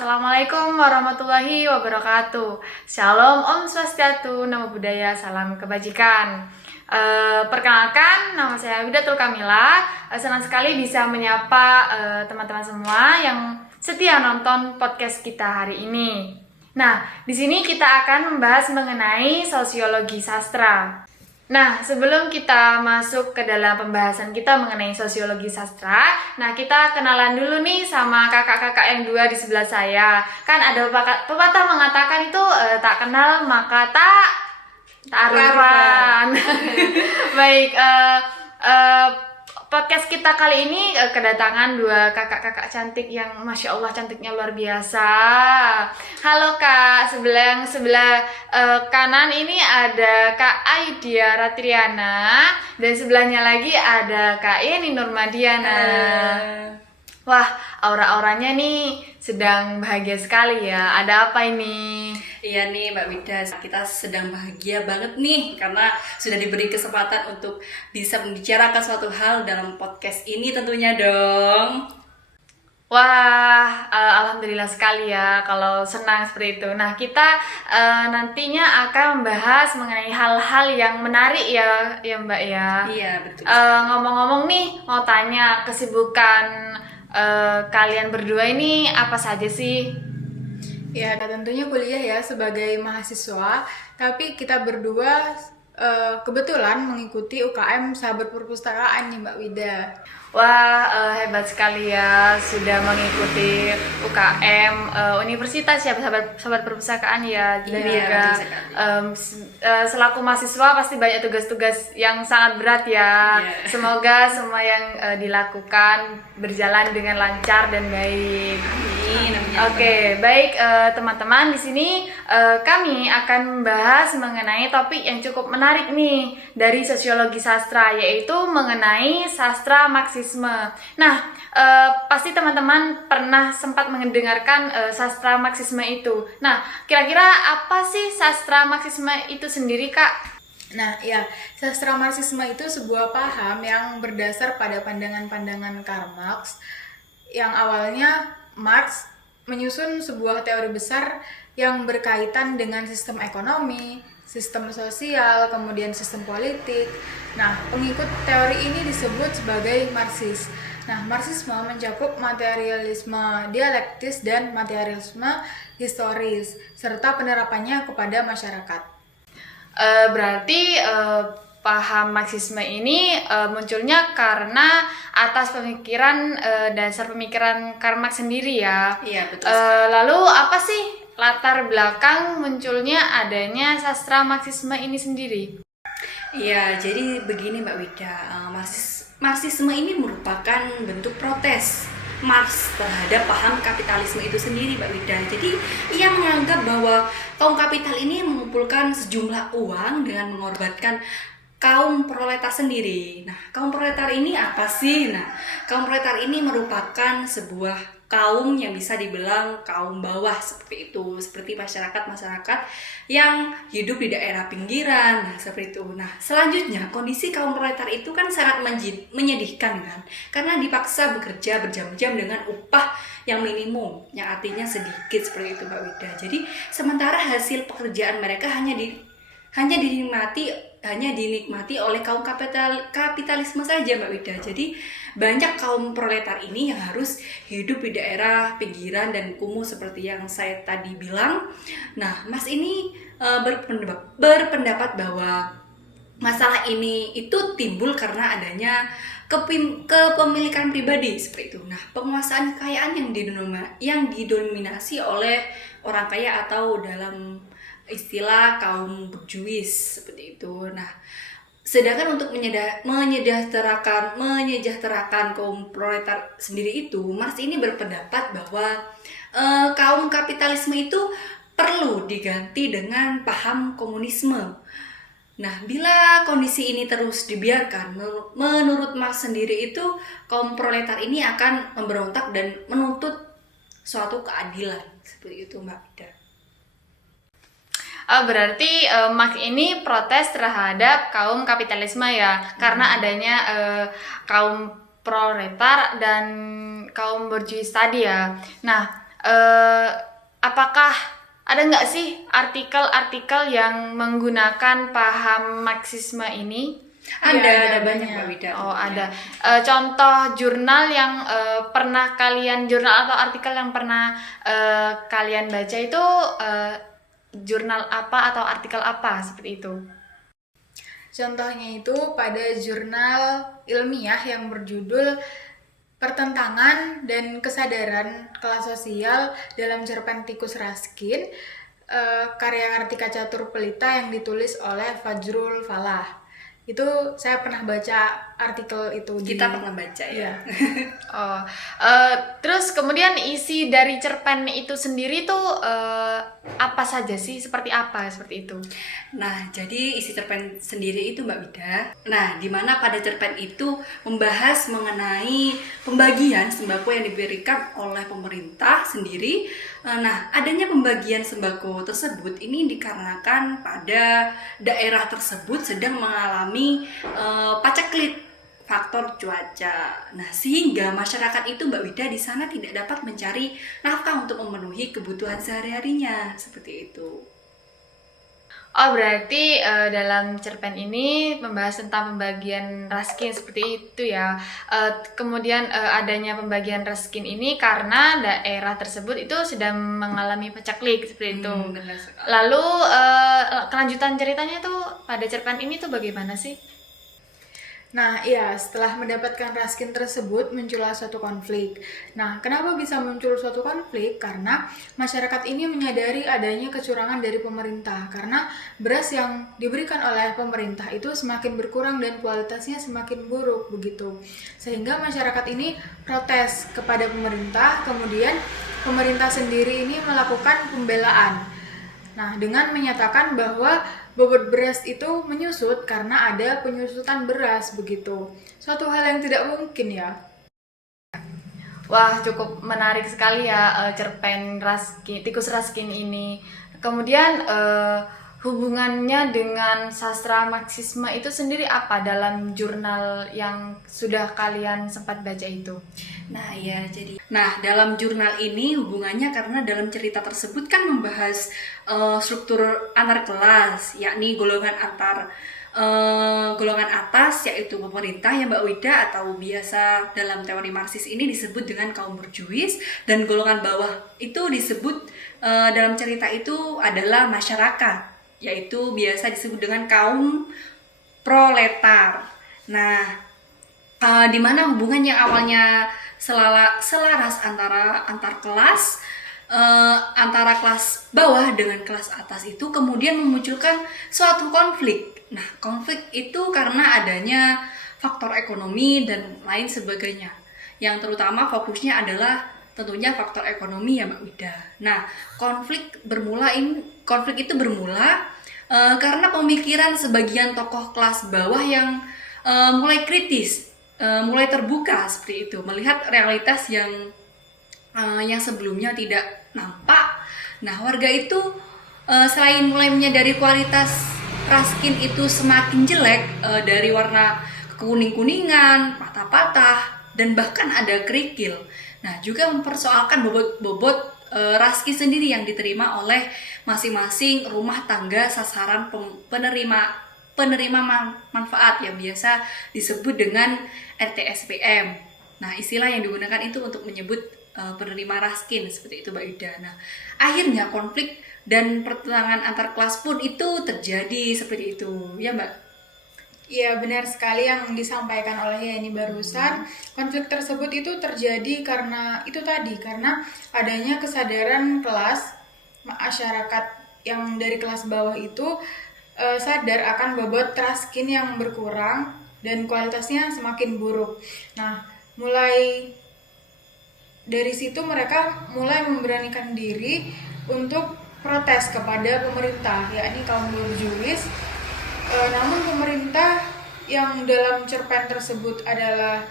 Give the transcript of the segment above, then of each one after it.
Assalamualaikum warahmatullahi wabarakatuh. Shalom, Om Swastiastu, Namo Buddhaya, salam kebajikan. Perkenalkan, nama saya Widatul Kamila. Senang sekali bisa menyapa teman-teman semua yang setia nonton podcast kita hari ini. Nah, di sini kita akan membahas mengenai sosiologi sastra. Nah, sebelum kita masuk ke dalam pembahasan kita mengenai sosiologi sastra, nah kita kenalan dulu nih sama kakak-kakak yang dua di sebelah saya. Kan ada pepatah mengatakan itu tak kenal maka tak taruhan. Baik, podcast kita kali ini kedatangan dua kakak-kakak cantik yang Masya Allah cantiknya luar biasa. Halo Kak, sebelah kanan ini ada Kak Aidia Ratriana dan sebelahnya lagi ada Kak Yeni Nurmadiana. Wah, aura-auranya nih sedang bahagia sekali ya. Ada apa ini? Iya nih Mbak Wida, kita sedang bahagia banget nih karena sudah diberi kesempatan untuk bisa membicarakan suatu hal dalam podcast ini tentunya dong. Wah, alhamdulillah sekali ya kalau senang seperti itu. Nah, kita nantinya akan membahas mengenai hal-hal yang menarik ya Mbak ya. Iya, betul. Ngomong-ngomong nih, mau tanya kesibukan kalian berdua ini apa saja sih? Ya, tentunya kuliah ya sebagai mahasiswa, tapi kita berdua kebetulan mengikuti UKM Sahabat Perpustakaan nih Mbak Wida. Wah, hebat sekali ya sudah mengikuti UKM Universitas ya sahabat perpustakaan ya. Dan juga selaku mahasiswa pasti banyak tugas-tugas yang sangat berat ya. Semoga semua yang dilakukan berjalan dengan lancar dan baik. Amin. Oke, baik teman-teman, di sini kami akan membahas mengenai topik yang cukup menarik nih dari sosiologi sastra, yaitu mengenai sastra Marxisme. Nah, pasti teman-teman pernah sempat mendengarkan sastra Marxisme itu. Nah, kira-kira apa sih sastra Marxisme itu sendiri, Kak? Nah, ya, sastra Marxisme itu sebuah paham yang berdasar pada pandangan-pandangan Karl Marx yang awalnya Marx menyusun sebuah teori besar yang berkaitan dengan sistem ekonomi, sistem sosial, kemudian sistem politik. Nah, pengikut teori ini disebut sebagai Marxis. Nah, Marxisme mencakup materialisme dialektis dan materialisme historis, serta penerapannya kepada masyarakat. Berarti paham Marxisme ini munculnya karena atas pemikiran dasar pemikiran Karl Marx sendiri ya. Iya, betul. Lalu apa sih latar belakang munculnya adanya sastra Marxisme ini sendiri? Iya, jadi begini Mbak Wida, Marxisme ini merupakan bentuk protes Marx terhadap paham kapitalisme itu sendiri Mbak Wida. Jadi ia menganggap bahwa kaum kapital ini mengumpulkan sejumlah uang dengan mengorbankan kaum proletar sendiri. Nah, kaum proletar ini apa sih? Nah, kaum proletar ini merupakan sebuah kaum yang bisa dibilang kaum bawah seperti itu, seperti masyarakat yang hidup di daerah pinggiran, nah seperti itu. Nah, selanjutnya kondisi kaum proletar itu kan sangat menyedihkan kan, karena dipaksa bekerja berjam-jam dengan upah yang minimum, yang artinya sedikit seperti itu Mbak Wida. Jadi, sementara hasil pekerjaan mereka hanya dinikmati oleh kaum kapitalisme saja Mbak Wida. Jadi banyak kaum proletar ini yang harus hidup di daerah pinggiran dan kumuh seperti yang saya tadi bilang. Nah, Mas ini berpendapat bahwa masalah ini itu timbul karena adanya kepemilikan pribadi seperti itu. Nah, penguasaan kekayaan yang didominasi oleh orang kaya atau dalam istilah kaum berjuis seperti itu. Nah, sedangkan untuk menyejahterakan kaum proletar sendiri itu, Marx ini berpendapat bahwa kaum kapitalisme itu perlu diganti dengan paham komunisme. Nah, bila kondisi ini terus dibiarkan, menurut Marx sendiri itu kaum proletar ini akan memberontak dan menuntut suatu keadilan seperti itu Mbak Ida. Berarti Marx ini protes terhadap kaum kapitalisme ya, karena adanya kaum proletar dan kaum borjuis tadi ya. Nah, apakah ada nggak sih artikel-artikel yang menggunakan paham Marxisme ini? Ada banyak Mbak Wida. Oh, ada. Contoh jurnal yang pernah kalian, jurnal atau artikel yang pernah kalian baca itu jurnal apa atau artikel apa seperti itu? Contohnya itu pada jurnal ilmiah yang berjudul Pertentangan dan Kesadaran Kelas Sosial dalam Cerpen Tikus Raskin, karya Kartika Catur Pelita yang ditulis oleh Fajrul Falah. Itu saya pernah baca artikel itu. Kita pernah baca ya. Oh, terus kemudian isi dari cerpen itu sendiri tuh apa saja sih? Seperti apa seperti itu? Nah, jadi isi cerpen sendiri itu Mbak Wida. Nah, di mana pada cerpen itu membahas mengenai pembagian sembako yang diberikan oleh pemerintah sendiri. Nah, adanya pembagian sembako tersebut ini dikarenakan pada daerah tersebut sedang mengalami paceklik faktor cuaca. Nah, sehingga masyarakat itu Mbak Wida di sana tidak dapat mencari nafkah untuk memenuhi kebutuhan sehari-harinya, seperti itu. Oh, berarti dalam cerpen ini membahas tentang pembagian raskin seperti itu ya. Kemudian adanya pembagian raskin ini karena daerah tersebut itu sedang mengalami paceklik seperti itu. Benar sekali. Lalu kelanjutan ceritanya tuh pada cerpen ini tuh bagaimana sih? Nah, iya, setelah mendapatkan raskin tersebut muncullah suatu konflik. Nah, kenapa bisa muncul suatu konflik? Karena masyarakat ini menyadari adanya kecurangan dari pemerintah. Karena beras yang diberikan oleh pemerintah itu semakin berkurang dan kualitasnya semakin buruk begitu. Sehingga masyarakat ini protes kepada pemerintah, kemudian pemerintah sendiri ini melakukan pembelaan. Nah, dengan menyatakan bahwa bobot beras itu menyusut karena ada penyusutan beras begitu. Suatu hal yang tidak mungkin ya. Wah, cukup menarik sekali ya cerpen Tikus Raskin ini. Kemudian hubungannya dengan sastra Marxisme itu sendiri apa dalam jurnal yang sudah kalian sempat baca itu? Nah, ya, jadi dalam jurnal ini hubungannya karena dalam cerita tersebut kan membahas struktur antar kelas, yakni golongan atas yaitu pemerintah ya Mbak Wida, atau biasa dalam teori Marxis ini disebut dengan kaum borjuis, dan golongan bawah itu disebut dalam cerita itu adalah masyarakat, yaitu biasa disebut dengan kaum proletar. Nah, di mana hubungan yang awalnya selaras antar kelas, antara kelas bawah dengan kelas atas itu kemudian memunculkan suatu konflik. Nah, konflik itu karena adanya faktor ekonomi dan lain sebagainya, yang terutama fokusnya adalah tentunya faktor ekonomi ya Mbak Wida. Nah, konflik itu bermula karena pemikiran sebagian tokoh kelas bawah yang mulai kritis, mulai terbuka seperti itu, melihat realitas yang sebelumnya tidak nampak. Nah, warga itu selain mulai menyadari kualitas raskin itu semakin jelek, dari warna kuning-kuningan, patah-patah, dan bahkan ada kerikil. Nah, juga mempersoalkan bobot raskin sendiri yang diterima oleh masing-masing rumah tangga sasaran penerima manfaat yang biasa disebut dengan RTSPM. Nah, istilah yang digunakan itu untuk menyebut penerima raskin seperti itu Mbak Ida. Nah, akhirnya konflik dan pertentangan antar kelas pun itu terjadi seperti itu ya Mbak. Iya, benar sekali yang disampaikan oleh Yani barusan. Konflik tersebut itu terjadi karena adanya kesadaran kelas masyarakat yang dari kelas bawah itu sadar akan bobot raskin yang berkurang dan kualitasnya semakin buruk. Nah, mulai dari situ mereka mulai memberanikan diri untuk protes kepada pemerintah, yakni kaum borjuis. Namun pemerintah yang dalam cerpen tersebut adalah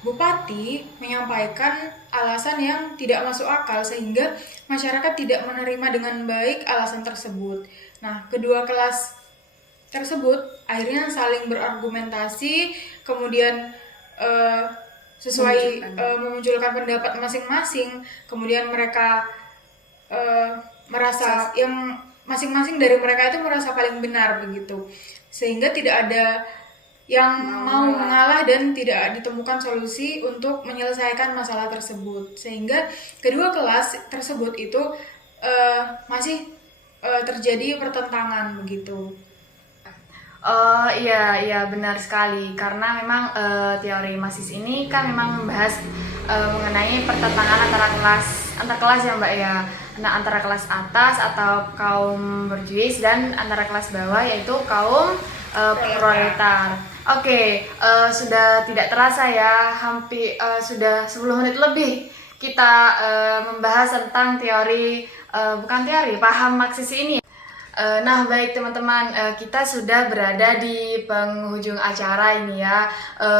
bupati menyampaikan alasan yang tidak masuk akal sehingga masyarakat tidak menerima dengan baik alasan tersebut. Nah, kedua kelas tersebut akhirnya saling berargumentasi, kemudian sesuai memunculkan pendapat masing-masing, kemudian mereka merasa yang masing-masing dari mereka itu merasa paling benar begitu, sehingga tidak ada yang mau mengalah dan tidak ditemukan solusi untuk menyelesaikan masalah tersebut, sehingga kedua kelas tersebut itu masih terjadi pertentangan begitu. Iya benar sekali, karena memang teori Marxis ini kan memang membahas mengenai pertentangan antar kelas ya Mbak ya. Nah, antara kelas atas atau kaum borjuis dan antara kelas bawah yaitu kaum proletar. Oke, sudah tidak terasa ya, hampir sudah 10 menit lebih kita membahas tentang paham Marxis ini. Nah baik teman-teman, kita sudah berada di penghujung acara ini ya.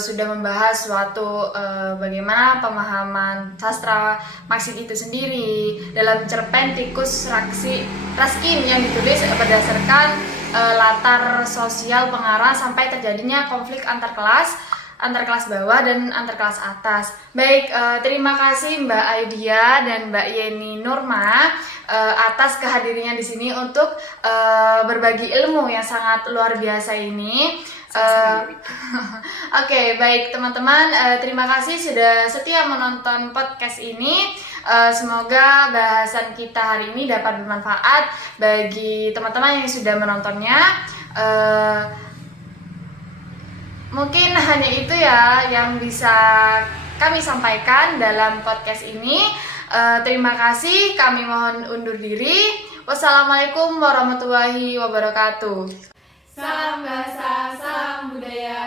Sudah membahas suatu bagaimana pemahaman sastra Marxis itu sendiri dalam cerpen Tikus Raskin yang ditulis berdasarkan latar sosial pengarah sampai terjadinya konflik antar kelas bawah dan antar kelas atas. Baik, terima kasih Mbak Aidia dan Mbak Yeni Nurma atas kehadirannya di sini untuk berbagi ilmu yang sangat luar biasa ini. Oke, baik teman-teman, terima kasih sudah setia menonton podcast ini. Semoga bahasan kita hari ini dapat bermanfaat bagi teman-teman yang sudah menontonnya. Mungkin hanya itu ya yang bisa kami sampaikan dalam podcast ini. Terima kasih, kami mohon undur diri. Wassalamualaikum warahmatullahi wabarakatuh. Salam bahasa, salam budaya.